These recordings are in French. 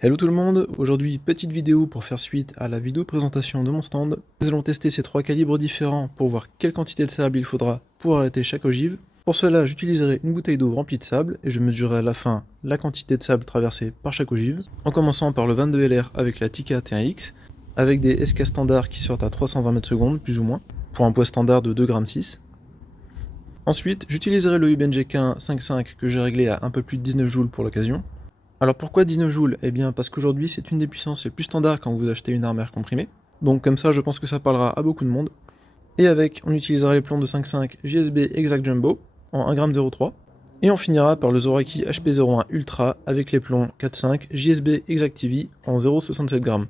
Hello tout le monde, aujourd'hui petite vidéo pour faire suite à la vidéo présentation de mon stand. Nous allons tester ces trois calibres différents pour voir quelle quantité de sable il faudra pour arrêter chaque ogive. Pour cela j'utiliserai une bouteille d'eau remplie de sable et je mesurerai à la fin la quantité de sable traversée par chaque ogive, en commençant par le 22 LR avec la Tikka T1X, avec des SK standards qui sortent à 320 mètres secondes plus ou moins, pour un poids standard de 2,6 g. Ensuite j'utiliserai le Huben G15 5.5 que j'ai réglé à un peu plus de 19 joules pour l'occasion. Alors pourquoi 19 joules? Eh bien parce qu'aujourd'hui c'est une des puissances les plus standards quand vous achetez une arme air comprimée. Donc comme ça je pense que ça parlera à beaucoup de monde. Et avec, on utilisera les plombs de 5.5 JSB Exact Jumbo en 1,03 g. Et on finira par le Zoraki HP01 Ultra avec les plombs 4.5 JSB Exact TV en 0,67 g.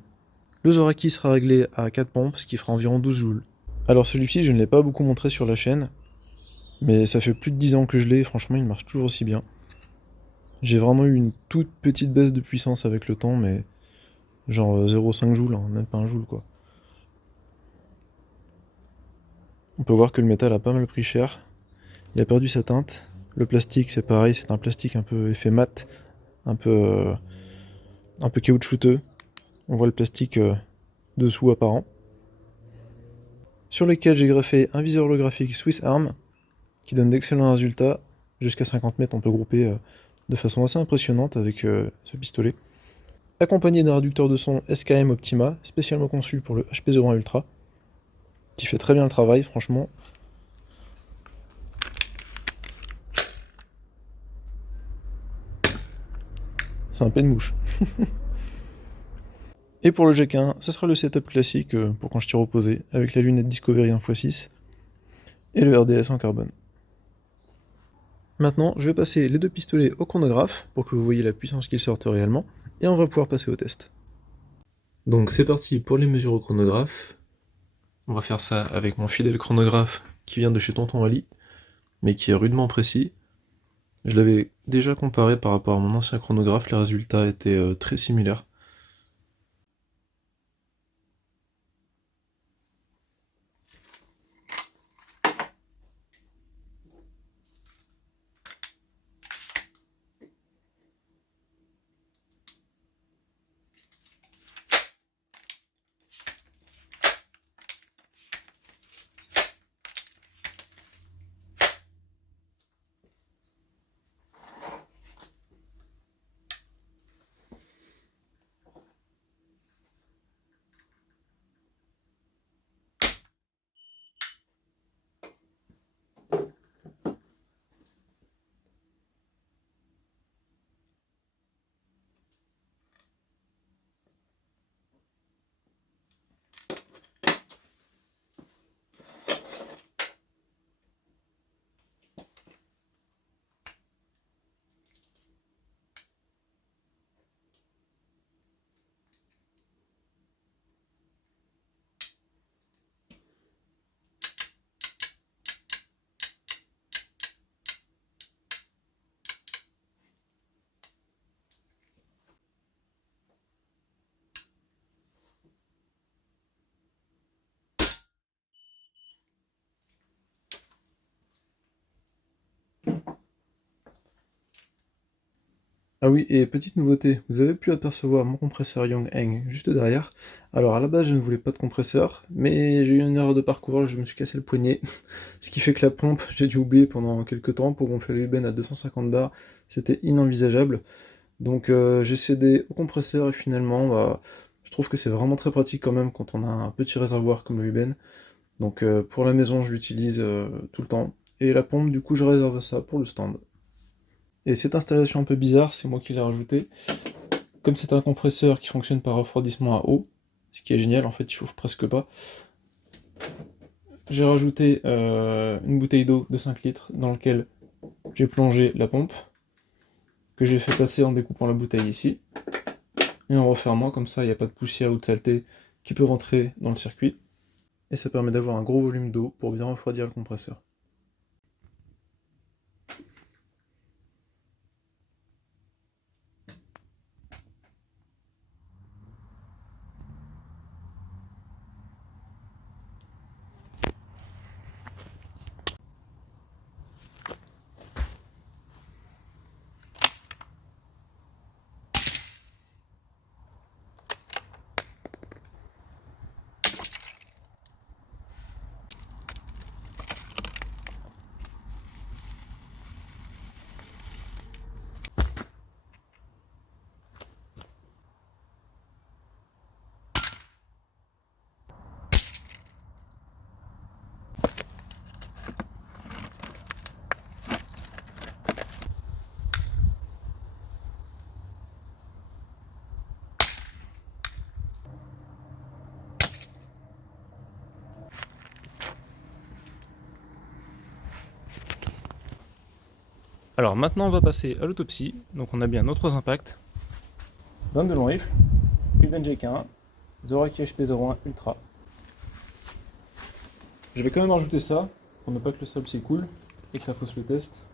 Le Zoraki sera réglé à 4 pompes, ce qui fera environ 12 joules. Alors celui-ci je ne l'ai pas beaucoup montré sur la chaîne, mais ça fait plus de 10 ans que je l'ai et franchement il marche toujours aussi bien. J'ai vraiment eu une toute petite baisse de puissance avec le temps, mais genre 0,5 joules, hein, même pas 1 joule quoi. On peut voir que le métal a pas mal pris cher. Il a perdu sa teinte. Le plastique c'est pareil, c'est un plastique un peu effet mat, un peu caoutchouteux. On voit le plastique dessous apparent. Sur lesquels j'ai greffé un viseur holographique Swiss Arm qui donne d'excellents résultats. Jusqu'à 50 mètres on peut grouper de façon assez impressionnante avec ce pistolet. Accompagné d'un réducteur de son SKM Optima, spécialement conçu pour le HP01 Ultra, qui fait très bien le travail, franchement. C'est un peu de mouche. Et pour le G15, ce sera le setup classique pour quand je tire opposé, avec la lunette Discovery 1x6 et le RDS en carbone. Maintenant, je vais passer les deux pistolets au chronographe pour que vous voyez la puissance qu'ils sortent réellement, et on va pouvoir passer au test. Donc c'est parti pour les mesures au chronographe. On va faire ça avec mon fidèle chronographe qui vient de chez Tonton Ali, mais qui est rudement précis. Je l'avais déjà comparé par rapport à mon ancien chronographe, les résultats étaient très similaires. Ah oui, et petite nouveauté, vous avez pu apercevoir mon compresseur Yongeng juste derrière. Alors à la base je ne voulais pas de compresseur, mais j'ai eu une erreur de parcours, je me suis cassé le poignet. Ce qui fait que la pompe, j'ai dû oublier pendant quelques temps pour gonfler le Huben à 250 bars, c'était inenvisageable. Donc j'ai cédé au compresseur et finalement, je trouve que c'est vraiment très pratique quand même quand on a un petit réservoir comme le Huben. Donc pour la maison je l'utilise tout le temps. Et la pompe du coup je réserve ça pour le stand. Et cette installation un peu bizarre, c'est moi qui l'ai rajoutée. Comme c'est un compresseur qui fonctionne par refroidissement à eau, ce qui est génial, en fait il chauffe presque pas, j'ai rajouté une bouteille d'eau de 5 litres dans laquelle j'ai plongé la pompe, que j'ai fait passer en découpant la bouteille ici, et en refermant, comme ça il n'y a pas de poussière ou de saleté qui peut rentrer dans le circuit. et ça permet d'avoir un gros volume d'eau pour bien refroidir le compresseur. Alors maintenant on va passer à l'autopsie, donc on a bien nos 3 impacts. 22 long rifle, UBenJK1, Zoraki HP01 Ultra. Je vais quand même rajouter ça, pour ne pas que le sable s'écoule et que ça fausse le test.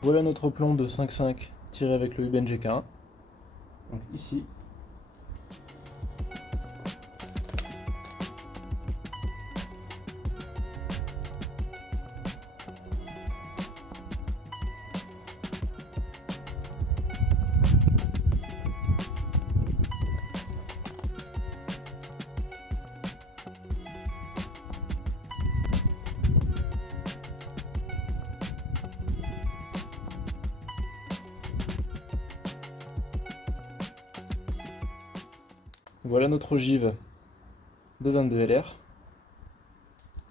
Voilà notre plomb de 5,5 tiré avec le UBenJK1. Donc ici. Voilà notre ogive de 22 LR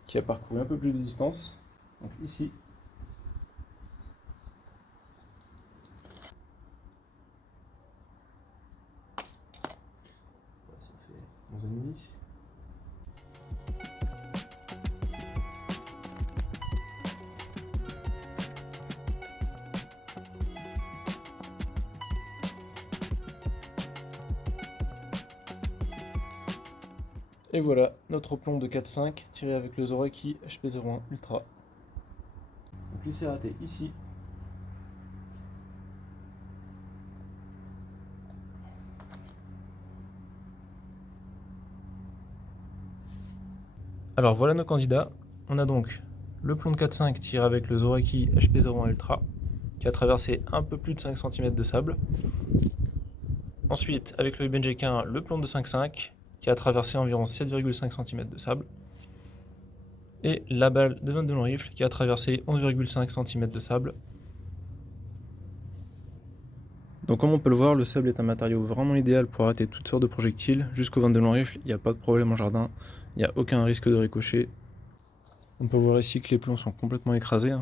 qui a parcouru un peu plus de distance. Donc ici. Ça fait 11,5. Et voilà notre plomb de 4,5 tiré avec le Zoraki HP01 Ultra. Donc il s'est raté ici. Alors voilà nos candidats. On a donc le plomb de 4,5 tiré avec le Zoraki HP01 Ultra qui a traversé un peu plus de 5 cm de sable. Ensuite, avec le UBenJK1, le plomb de 5,5 qui a traversé environ 7,5 cm de sable. Et la balle de 22 long rifle qui a traversé 11,5 cm de sable. Donc comme on peut le voir, le sable est un matériau vraiment idéal pour arrêter toutes sortes de projectiles. Jusqu'au 22 long rifle, il n'y a pas de problème en jardin, il n'y a aucun risque de ricochet. On peut voir ici que les plombs sont complètement écrasés.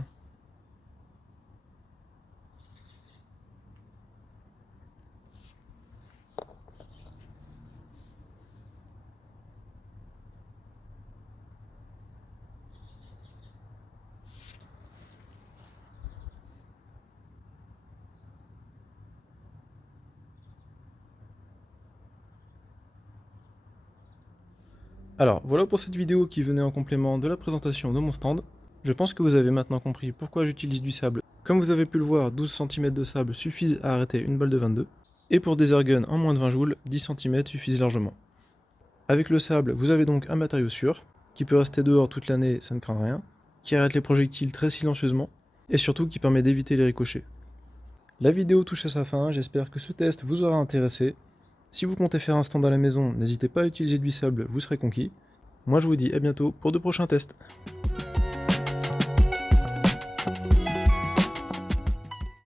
Alors voilà pour cette vidéo qui venait en complément de la présentation de mon stand. Je pense que vous avez maintenant compris pourquoi j'utilise du sable. Comme vous avez pu le voir, 12 cm de sable suffisent à arrêter une balle de 22. Et pour des airguns en moins de 20 joules, 10 cm suffisent largement. Avec le sable, vous avez donc un matériau sûr, qui peut rester dehors toute l'année, ça ne craint rien, qui arrête les projectiles très silencieusement, et surtout qui permet d'éviter les ricochets. La vidéo touche à sa fin, j'espère que ce test vous aura intéressé. Si vous comptez faire un stand à la maison, n'hésitez pas à utiliser du sable, vous serez conquis. Moi je vous dis à bientôt pour de prochains tests.